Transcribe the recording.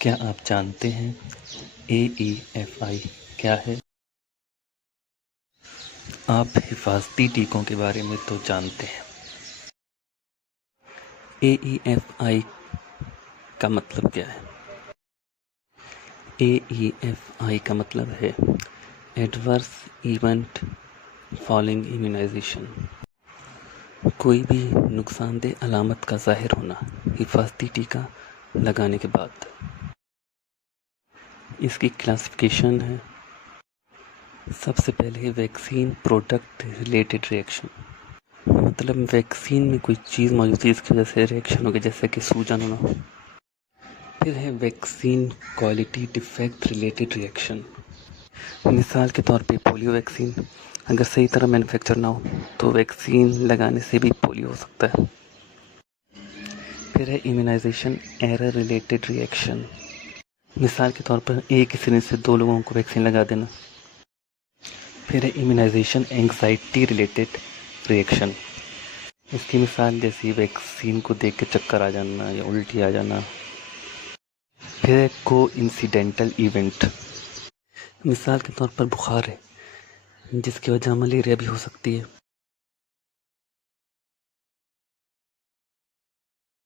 کیا آپ جانتے ہیں AEFI کیا ہے؟ آپ حفاظتی ٹیکوں کے بارے میں تو جانتے ہیں۔ AEFI کا مطلب کیا ہے؟ AEFI کا مطلب ہے ایڈورس ایونٹ فالوئنگ ایمیونائزیشن، کوئی بھی نقصان دہ علامت کا ظاہر ہونا حفاظتی ٹیکہ لگانے کے بعد۔ اس کی کلاسیفیکیشن ہے، سب سے پہلے ویکسین پروڈکٹ ریلیٹڈ ریئیکشن، مطلب ویکسین میں کوئی چیز موجود ہے اس کی وجہ سے ریئیکشن ہوگا، جیسے کہ سوجن ہونا۔ پھر ہے vaccine quality defect related reaction, مثال کے طور پہ پولیو ویکسین اگر صحیح طرح مینوفیکچر نہ ہو تو ویکسین لگانے سے بھی پولیو ہو سکتا ہے۔ پھر ہے ایمیونائزیشن ایرر ریلیٹڈ ریئیکشن، مثال کے طور پر ایک ہی سرنج سے 2 لوگوں کو ویکسین لگا دینا۔ پھر ہے ایمیونائزیشن اینگزائٹی ریلیٹڈ ریئیکشن، اس کی مثال جیسی ویکسین کو دیکھ کے چکر آ جانا یا الٹی آ جانا۔ پھر ہے کو انسیڈنٹل ایونٹ، مثال کے طور پر بخار ہے جس کی وجہ ملیریا بھی ہو سکتی ہے۔